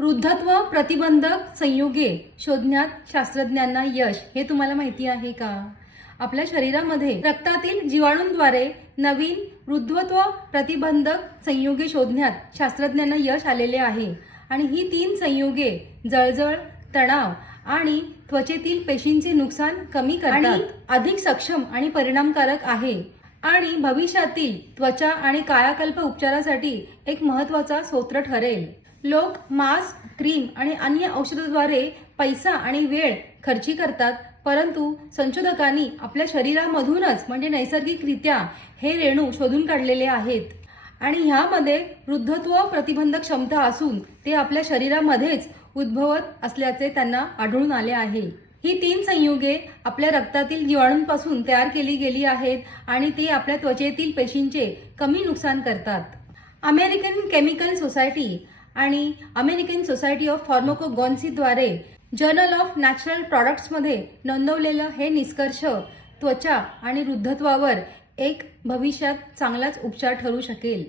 वृद्धत्व प्रतिबंधक संयुगे शोधण्यात शास्त्रज्ञांना यश, हे तुम्हाला माहिती आहे का? आपल्या शरीरामध्ये रक्तातील जीवाणूंद्वारे नवीन वृद्धत्व प्रतिबंधक संयुगे शोधण्यात शास्त्रज्ञांना यश आलेले आहे आणि ही 3 संयुगे जळजळ, तणाव आणि त्वचेतील पेशींचे नुकसान कमी करतात आणि अधिक सक्षम आणि परिणामकारक आहे आणि भविष्यातील त्वचा आणि कायाकल्प उपचारासाठी एक महत्त्वाचा स्रोत ठरेल. लोक मास्क, क्रीम आणि अन्य औषधाद्वारे पैसा आणि वेळ खर्ची करतात, परंतु संशोधकांनी आपल्या शरीरामधूनच म्हणजे नैसर्गिकरित्या हे रेणू शोधून काढलेले आहेत आणि ह्यामध्ये वृद्धत्व प्रतिबंधक क्षमता असून ते आपल्या शरीरामध्येच उद्भवत असल्याचे त्यांना आढळून आले आहे. ही 3 संयुगे आपल्या रक्तातील जीवाणूंपासून तयार केली गेली आहेत आणि ते आपल्या त्वचेतील पेशींचे कमी नुकसान करतात. अमेरिकन केमिकल सोसायटी आणि अमेरिकन सोसायटी ऑफ फार्माकोगॉन्सीद्वारे जर्नल ऑफ नॅचरल प्रॉडक्ट्समध्ये नोंदवलेलं हे निष्कर्ष त्वचा आणि वृद्धत्वावर एक भविष्यात चांगलाच उपचार ठरू शकेल.